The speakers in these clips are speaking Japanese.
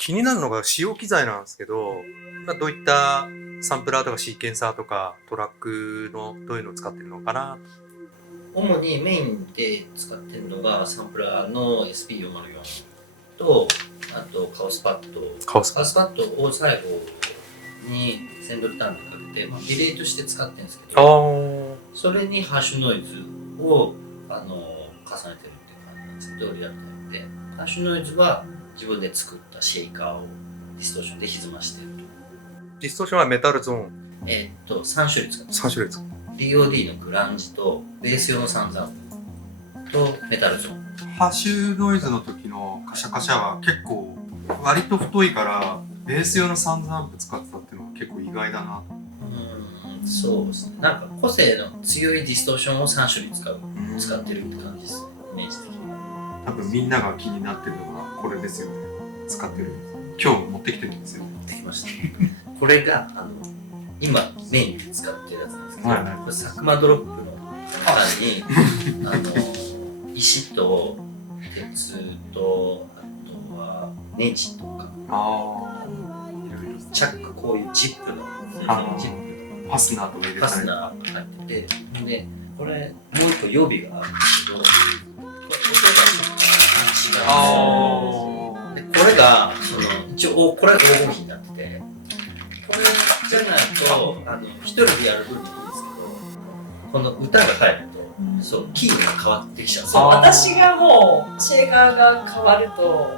気になるのが使用機材なんですけど、どういったサンプラーとかシーケンサーとかトラックのどういうのを使ってるのかな。主にメインで使ってるのがサンプラーの SP404 と、あとカオスパッド。カオスパッドを最後にセンドルターンでかけて、ディレイとして使ってるんですけど、それにハッシュノイズを重ねてるっていう感じなんですけど、リアルタイムで。ハッシュノイズは自分で作ったシェイカーをディストーションで歪ましてると。ディストーションはメタルゾーン。3種類使ってます。3種類使って DOD のグランジと、ベース用のサンザンとメタルゾーン。ハッシュノイズの時のカシャカシャは結構割と太いからベース用のサンズアンプ使ってたっていうのは結構意外だな。そうですね。なんか個性の強いディストーションを3種類使ってるって感じです。イメージ的に。多分みんなが気になってるのがこれですよね。使ってる。今日持ってきてるんですよね。持ってきました。これが今メインで使ってるやつなんですけど、これサクマドロップの中に石と鉄とあとはネジとかチャック、こういうジップのファスナーとか入れたり、ファスナーが入ってて、でこれもう一個予備があるんですけど、これ音が違うんですよ。でこれが一応これが黄金比になってて、これじゃないと一人でやる分にいいんですけど、この歌が入ると、そうキーが変わってきちゃう。そう、私がもうシェーカーが変わると、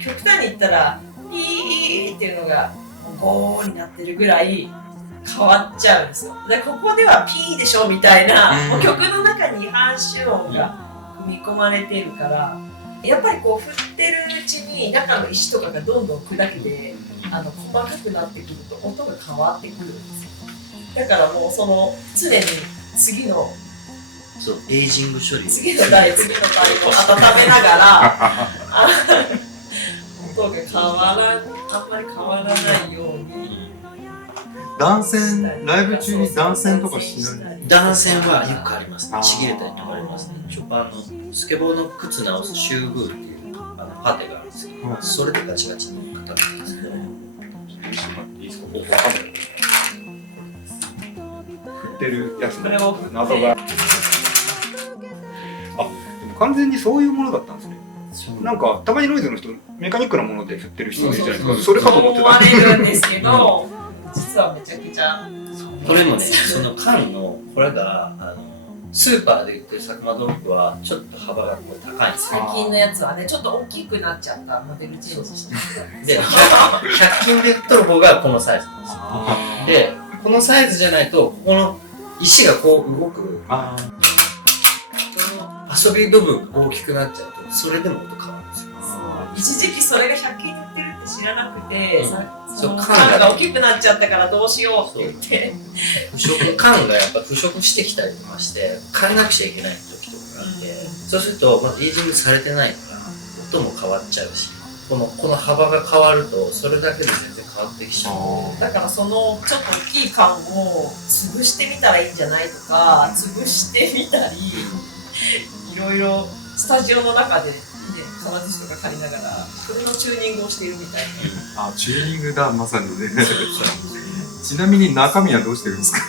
極端に言ったらピーっていうのがゴーになってるぐらい変わっちゃうんですよ。でここではピーでしょみたいな、もう曲の中に半周音が組み込まれてるから、やっぱりこう振ってるうちに中の石とかがどんどん砕けて細かくなってくると音が変わってくるんですよ。だからもう常に次のエイジング処理、次の台を温めながら音があんまり変わらないように。断線、ライブ中に断線とかしない？断線はよくありますね。ちぎれたりとかありますね。スケボーの靴直すシューブーっていうパテがあるんですけど、それでガチガチに固めてますね。いいですか？ここわかんない。振ってるやつの謎が。でも完全にそういうものだったんですね。なんかたまにノイズの人メカニックなもので振ってる人いるじゃないですか。それかと思ってた。思われるんですけど、実はめちゃくちゃ。これもね、その缶のこれがスーパーで売ってるサクマドロップはちょっと幅が高いんですよ。最近のやつはね、ちょっと大きくなっちゃったモデルチェンジしてで、100均で売っとる方がこのサイズなんですよ。で、このサイズじゃないとここの石がこう動く。遊び部分が大きくなっちゃうと、それでも音変わるんですよ。一時期それが100均で売ってるって知らなくて、缶が大きくなっちゃったからどうしようって言って。缶がやっぱ腐食してきたりとかして、変えなくちゃいけない時とかがあって、そうすると、エイジングされてないから音も変わっちゃうし、この幅が変わると、それだけで全然変わってきちゃう。だからちょっと大きい缶を潰してみたらいいんじゃないとか、潰してみたり、いろいろスタジオの中で金槌とか借りながらそれのチューニングをしているみたいな。チューニングがまさにね。ちなみに中身はどうしてるんですか？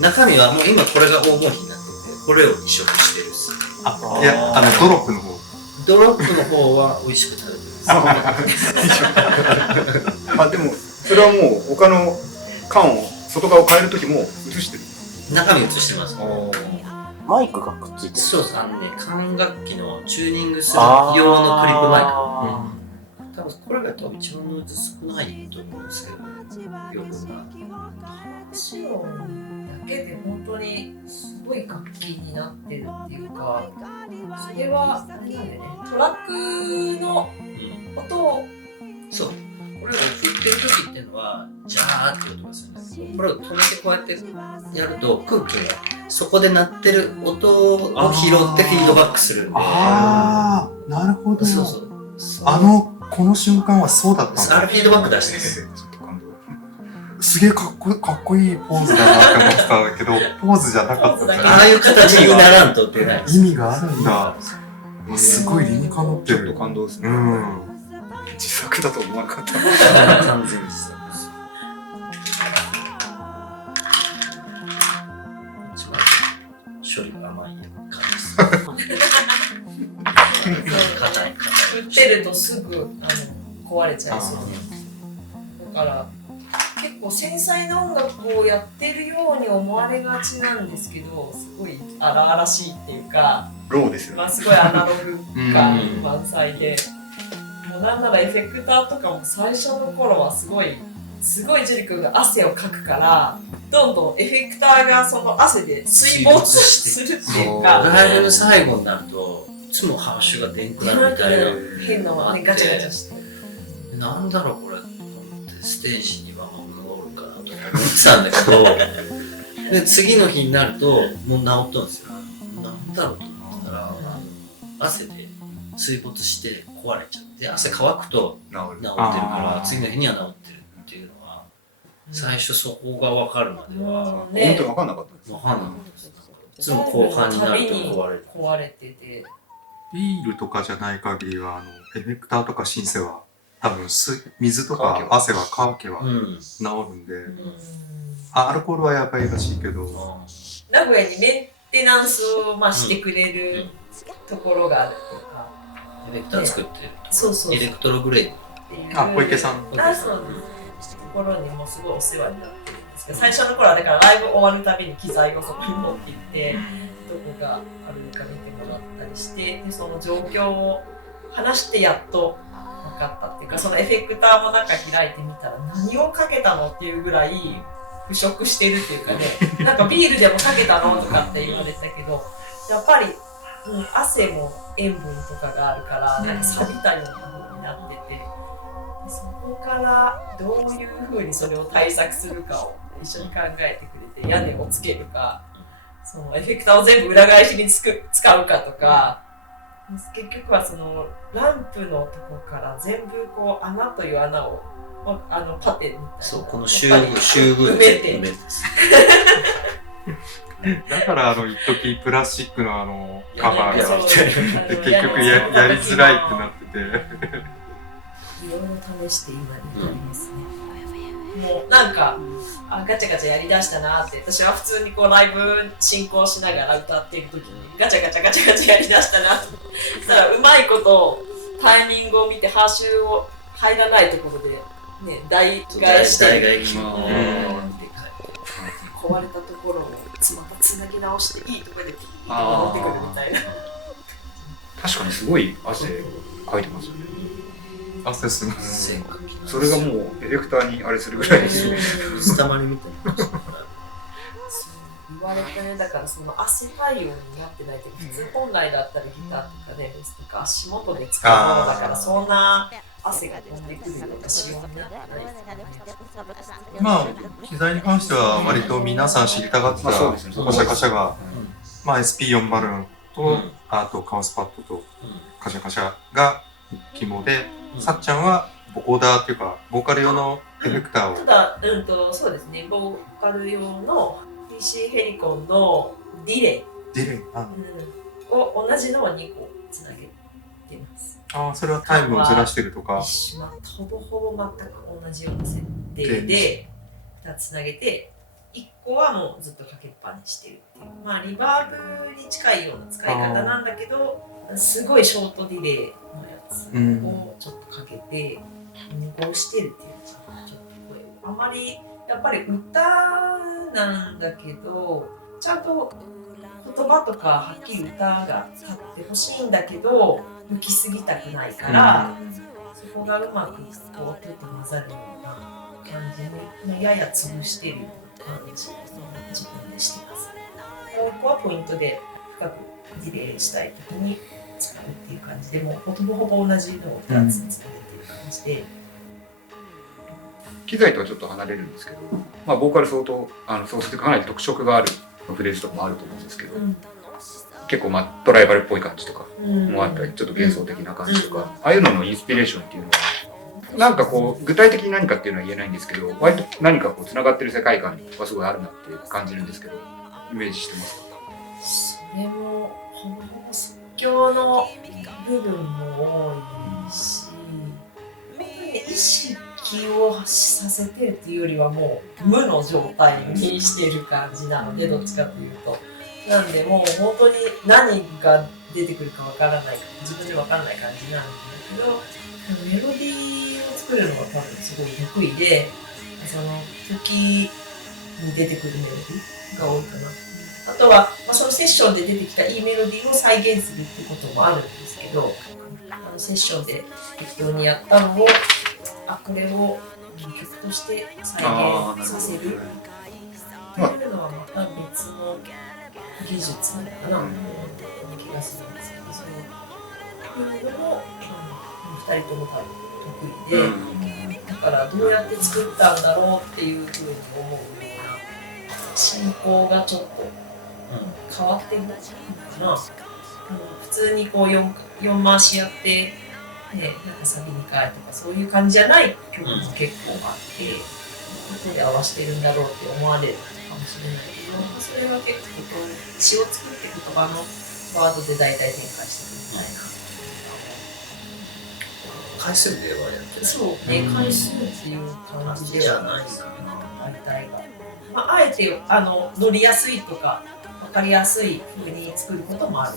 中身はもう今これが黄金比になってて、これを移植してるっす。いや、ドロップの方。ドロップの方は美味しく食べてます。でもそれはもう他の缶を外側を変えるときも移してる。中身移してます。マイクがくっついてる。そうです。管楽器のチューニングする用のクリップマイク。多分これが一番ノイズ少ないと思うんですけど、よくシオンだけで本当にすごい楽器になってるっていうか、それはなんでね、トラックの音を、そう。これを振ってる時っていうのはジャーって音がするんですよ。これを止めてこうやってやると空気がそこで鳴ってる音を拾ってフィードバックするんで。なるほど。そうそう。この瞬間はそうだったんだ。あれフィードバック出してる。すげえかっこいいポーズだなって思ってたんだけど、ポーズじゃなかったんだね。ああいう形にならんと出ない。意味があるんだ。すごい理にかなってる。ちょっと感動ですね。自作だと思わなかった。完全に自作です。一番処理が甘い感じです。硬い。売ってるとすぐ壊れちゃいそうね。だから結構繊細な音楽をやってるように思われがちなんですけど、すごい荒々しいっていうか、ローですよね。まあすごいアナログ感満載で、もうなんならエフェクターとかも最初の頃はすごいジュリ君が汗をかくから、どんどんエフェクターがその汗で水没するっていうか、ライブの最後になるといつもハッシュがでんくなるみたいな変なねガチャガチャして、なんだろうこれと思ってステージにはもう乗るかなと思ってたんだけどで次の日になるともう治ったんですよ。なんだろうと思ったら汗で水没して壊れちゃって汗乾くと治ってるから次の日には治ってるっていうのは最初そこが分かるまでは本当に分かんなかったです。分かんなかったです。いつも後半になると壊れてて、ビールとかじゃない限りはエフェクターとかシンセは多分水とか汗は乾けば治るんで、アルコールはやばいらしいけど、名古屋にメンテナンスをしてくれるところがあるとか、エフェクター作ってるそうエレクトログレードっていう小池さんそうですところにもすごいお世話になってるんですけど、最初の頃はだからライブ終わるたびに機材をそこに持って行ってどこがあるのか見てもらったりして、でその状況を話してやっと分かったっていうか、そのエフェクターも中開いてみたら何をかけたのっていうぐらい腐食してるっていうかね、なんかビールでもかけたのとかって言われたけど、やっぱり、汗も塩分とかがあるからなんか錆びたような風になってて、そこからどういう風にそれを対策するかを一緒に考えてくれて、屋根をつけるか、そのエフェクターを全部裏返しに使うかとか、結局はそのランプのとこから全部こう穴という穴をパテみたいな、そうこのシューブ埋めてだから一時プラスチックのカバーがそうで結局やりづらいってなってて、いろいろ試して今になりますね。もうなんかガチャガチャやりだしたなって、私は普通にこうライブ進行しながら歌っている時にガチャガチャやりだしたなってそしたらうまいことタイミングを見てハーシュを入らないところでね代替して壊れたところをまたつなぎ直していいところでピーッと戻ってくるみたいな。確かにすごい汗かいてますよね。汗すごい。それがもうエフェクターにあれするぐらいですよ。水たまりみたいな。言われてね、だからその汗対応になってないというか、普通本来だったらギターとかね、ベースとか足元で使うものだから、そんな汗が飛んでくるような仕様になってないですよね。まあ機材に関しては割と皆さん知りたがってたカシャカシャが、SP4 バルーンと、あとカオスパッドとカシャカシャが肝で、さっちゃんはボコーダーっていうかボーカル用のエフェクターを、ただ、そうですね、ボーカル用の PC ヘリコンのディレイ、を同じのを2個つなげてます。それはタイムをずらしてるとか、ほぼ全く同じような設定で2つつなげて、1個はもうずっとかけっぱにしてるっていう、リバーブに近いような使い方なんだけど、すごいショートディレイのやつをちょっとかけてこうしてるっていうのがちょっと声あまりやっぱり歌なんだけど、ちゃんと言葉とかはっきり歌が立ってほしいんだけど抜きすぎたくないから、そこがうまくこう音と混ざるような感じで、やや潰してる感じを自分でしてます。もう一個はポイントで深くディレイしたい時に使うっていう感じで、もうほぼ同じのを2つ使ってる感じで、機材とはちょっと離れるんですけど、ボーカル相当かなり特色があるフレーズとかもあると思うんですけど、結構トライバルっぽい感じとかもあったり、ちょっと幻想的な感じとか、ああいうののインスピレーションっていうのはなんかこう具体的に何かっていうのは言えないんですけど、割と何かこうつながってる世界観はすごいあるなって感じるんですけど、イメージしてますか？それもほぼ即興の部分も多いし、気を発させてっていうよりはもう無の状態にしてる感じなので、どっちかというと。なんでもう本当に何が出てくるかわからない、自分でわからない感じなんだけど、メロディーを作るのが多分すごい得意で、その時に出てくるメロディーが多いかな。あとは、そのセッションで出てきたいいメロディーを再現するってこともあるんですけど、セッションで適当にやったのを、これを曲として再現させるっていうのはまた別の技術なのかなと思う気がするんですけど、そういうのも2人とも多分得意で、だからどうやって作ったんだろうっていうふうに思うような進行がちょっと変わってるのかな。普通にこう 4回しやって、なんかサビ2回とかそういう感じじゃない曲も結構あって、どこで合わせてるんだろうって思われるかもしれないけど、それは結構詩を作っていくとかのワードで大体展開していくみたいな。回数ではやってない。そうね、回数っていう感じではないですね、大体が。あえて乗りやすいとか分かりやすい風に作ることもある。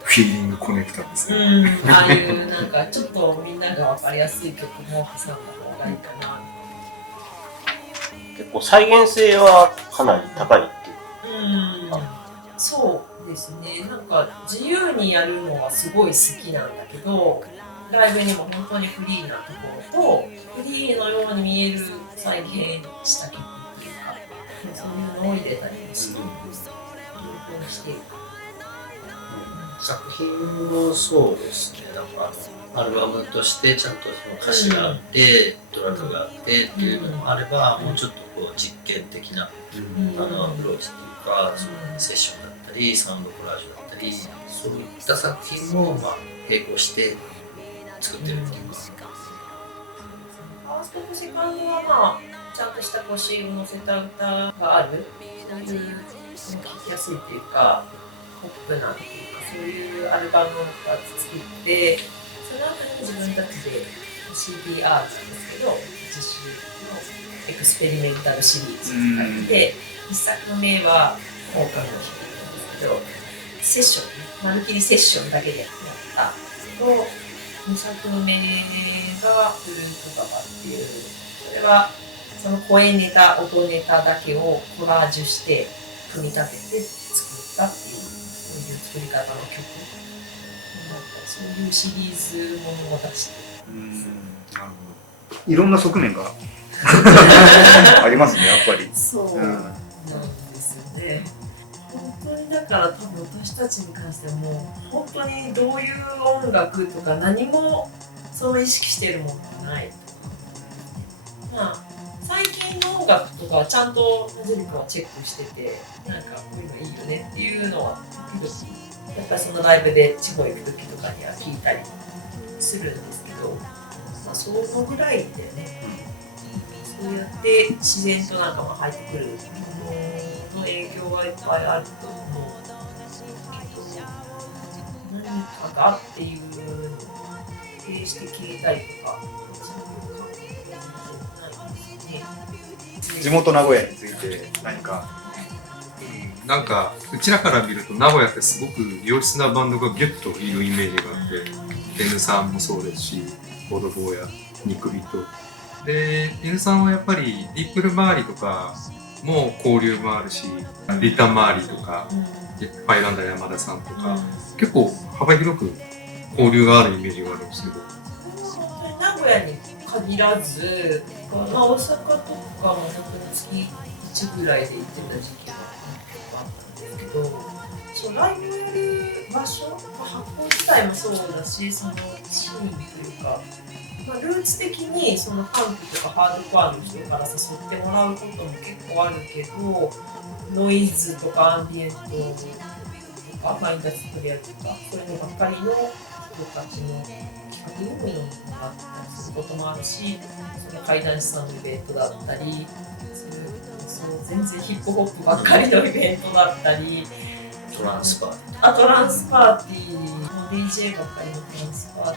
フィーリングコネクタですね。ああいうなんかちょっとみんなが分かりやすい曲も挟んだ方がいいかな。結構再現性はかなり高いっていう。そうですね。なんか自由にやるのはすごい好きなんだけど、ライブにも本当にフリーなところと、フリーのように見える再現した曲っていうか、そういうのを入れたりもして、両方にしている。作品もそうですね。なんかアルバムとしてちゃんとその歌詞があって、トラックがあってっていうのもあれば、もうちょっとこう実験的なアプローチっていうか、そのセッションだったり、サウンドコラージュだったり、そういった作品も並行して作ってるっていうか。ファーストとセカンドはちゃんとした詞を乗せた歌がある、そういう聴きやすいっていうか、ポップなっていうか、そういうアルバムを2つ作って、その後に自分たちで CDR なんですけど、自主のエクスペリメンタルシリーズを書いて、1作目はオオカミの日なんですけど、セッション、まるっきりセッションだけでやったと、2作目がフルートババっていう、それはその声ネタ、音ネタだけをコラージュして組み立てて作ったっていう、そういう作り方の曲。そういうシリーズものを出してなるほど。いろんな側面がありますね、やっぱり。そうなんですね。本当にだから多分私たちに関してはもう本当にどういう音楽とか何もそう意識してるものがない。最近の音楽とかはちゃんとジェリカはチェックしてて、なんかこういうのいいよねっていうのはやっぱりそのライブで地方行く時とかには聞いたりするんですけど、そのぐらいでね、そうやって自然となんかも入ってくるものの影響がいっぱいあると思うけど、何かがっていうのを否定して消えたりとか、そういう感覚じゃないですね。地元名古屋について何か。なんかうちらから見ると名古屋ってすごく良質なバンドがギュッといるイメージがあって、N さんもそうですし、ボードボーやニクビとで、N さんはやっぱりディップル周りとかも交流もあるし、リタ周りとか、パイランダー山田さんとか、結構幅広く交流があるイメージがあるんですけど、名古屋に限らず、大阪とかも月1ぐらいで行ってた時期があったんですけど、そうライブやる場所、発行自体もそうだし、そのシーンというか、ルーツ的にそのパンクとかハードコアの人から誘ってもらうことも結構あるけど、ノイズとかアンビエントとかファインダーストリアとかそういうのばっかりの人たちの企画にも読んでもらったりすることもあるし、その怪談師さんのイベントだったり、そう全然ヒップホップばっかりのイベントだったり、トランスパーティトランスパーティー、DJ ばっかりのトランスパー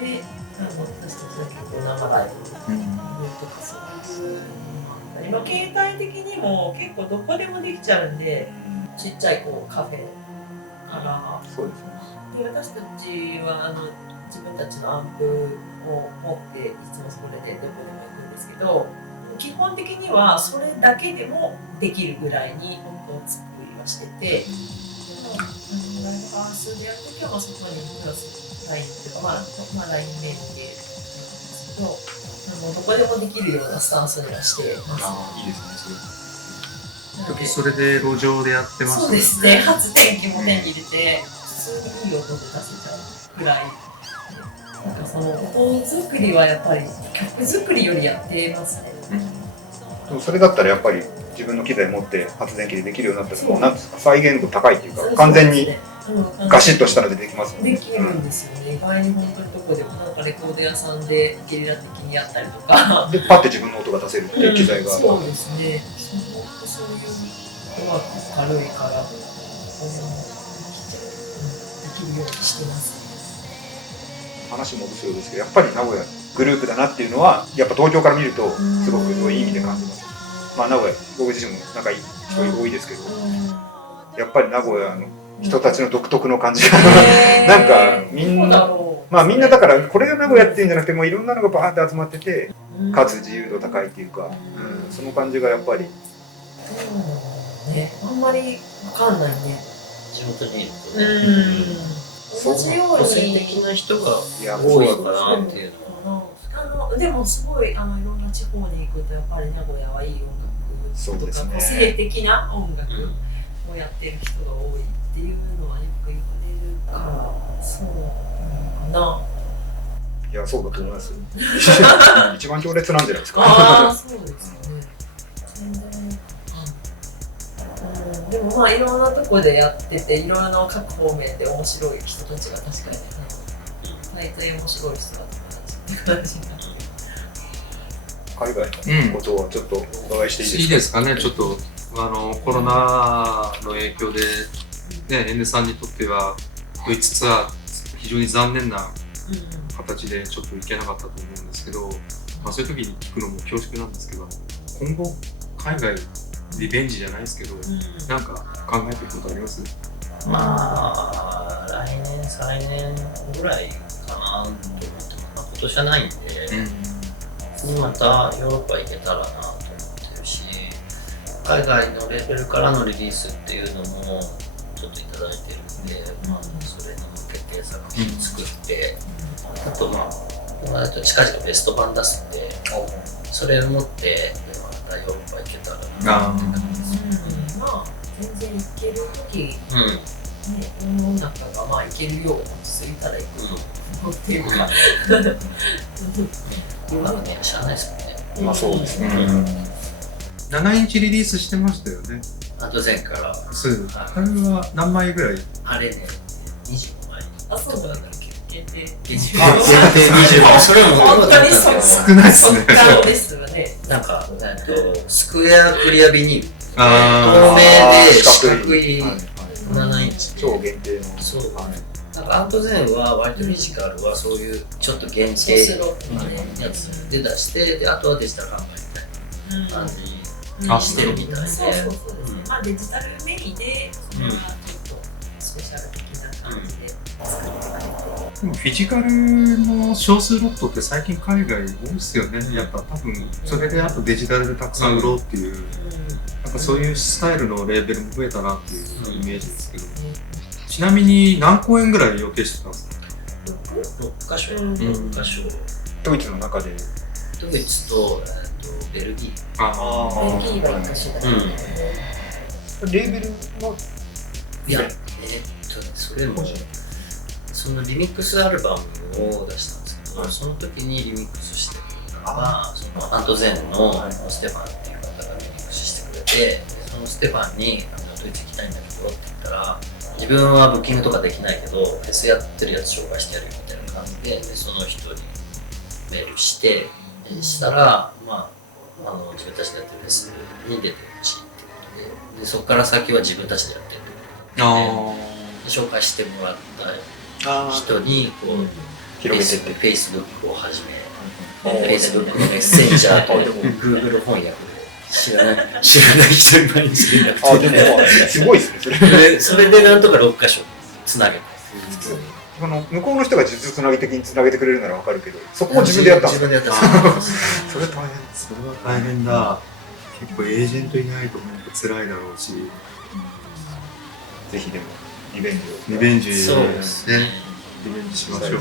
ティーで、私たちが結構生生ライブとかそういう今携帯的にも結構どこでもできちゃうんで、ちっちゃいこうカフェからそうですね。で私たちは自分たちのアンプを持っていつもそれでどこでも行くんですけど、基本的にはそれだけでもできるぐらいに音を作りはしてて、ライブハウスでやるときはそこにプラス LINE というか、まあ LINE メールでやるんですけど、どこでもできるようなスタンスにはしてます。いいですね、時それで路上でやってましたそうですね、発電機も手に入れて、普通にいい音で出せちゃうぐらい。なんかその音作りはやっぱり曲作りよりやってますね。でもそれだったらやっぱり自分の機材持って発電機でできるようになったら、もうなんですか、再現度高いっていうか、完全にガシッとしたらでできますもんね。できるんですよね。意外に本当にどこでもなんかレコード屋さんでゲリラ的にやったりとか。で、パッて自分の音が出せるっていう機材が。そうですね。そういうのは軽いから、できるようにしてます。話戻すようですけど、やっぱり名古屋グループだなっていうのはやっぱ東京から見るとすごくいい意味で感じます。まあ名古屋、僕自身も仲いい人多いですけど、やっぱり名古屋の人たちの独特の感じがなんかみんな、まあみんなだからこれが名古屋っていうんじゃなくて、もういろんなのがバーって集まってて、かつ自由度高いっていうか、その感じがやっぱり、あんまりわかんないね。地元にいると同じよう個性に的な人が多いのかなっていうのは。でもすごいいろんな地方に行くとやっぱり名古屋はいい音楽とか、個性的な音楽をやってる人が多いっていうのはよく言われるから、そうかな。いや、そうだと思います。一番強烈なんじゃないですか。ああ、そうですね。全然。でもまあいろんなとこでやってて、いろんな各方面で面白い人たちが確かにね、大体面白い人だった感じになってる。海外のことをちょっとお伺いしていいですか。いいですかね。ちょっとコロナの影響で、ね、N さんにとってはドイツツアー非常に残念な形でちょっと行けなかったと思うんですけど、まあ、そういう時に聞くのも恐縮なんですけど、今後海外リベンジじゃないですけど、なんか考えていくことあります？まあ来年再来年ぐらいかなと思ってます。まあ、今年はないんで、またヨーロッパ行けたらなと思ってるし、海外のレベルからのリリースっていうのもちょっといただいてるんで、まあ、それに向けて作品作って、あとまあ近々ベスト版出すんで、それを持ってまたヨーロッパ行けたらなって感じです。まあ全然行ける時、音楽がまあ行けるように過ぎたら行くっていうか、今はね、しゃあないですもんね。まあそうですね。7インチリリースしてましたよね。あと前からあれは何枚ぐらい？あれね、25枚。あ、そうなんだっけ。限定25枚。それも本当に少ないですね。そうですよね。なんか、スクエアクリアビニール。透明で四角い7インチ。超限定の。そう。なんかアウトゼンは割とフィジカルはそういうちょっと限定のやつで出してで、あとはデジタル販売みたいな感じにしてるみたいで、そうそうそうですね。まあデジタルメインでそれがちょっとスペシャル的な感じで作ってくれて。でもフィジカルの少数ロットって最近海外多いですよね。やっぱ多分それであとデジタルでたくさん売ろうっていう、なんかそういうスタイルのレーベルも増えたなっていうイメージですけど。ちなみに何公演ぐらい予定してたんですか？6カ所。ドイツの中で。ドイツとベルギー。ベルギーは1カ所だけどね。レーベルのいや、それもそのリミックスアルバムを出したんですけど、その時にリミックスしてくれたのがそのアントゼンのステファンっていう方がリミックスしてくれて、そのステファンにドイツ行きたいんだけどって言ったら、自分はブッキングとかできないけどフェスやってるやつ紹介してやるみたいな感じで、その人にメールしてしたら、まあ、自分たちでやってるフェスに出てほしいってことで、そこから先は自分たちでやってるで紹介してもらった人にこう広げてってフェイスブックを始め Facebook のメッセンジャーと Google 翻訳知らない人に毎日連絡あ、でも、すごいですね、それ。それでなんとか6箇所つなげます。向こうの人が術つなぎ的につなげてくれるならわかるけど、そこも自分でやったんですか？自分でやったんです。それ大変、それは大変だ。結構エージェントいないと本当辛いだろうし。ぜひでも、リベンジを。リベンジそうですね。リベンジしましょう。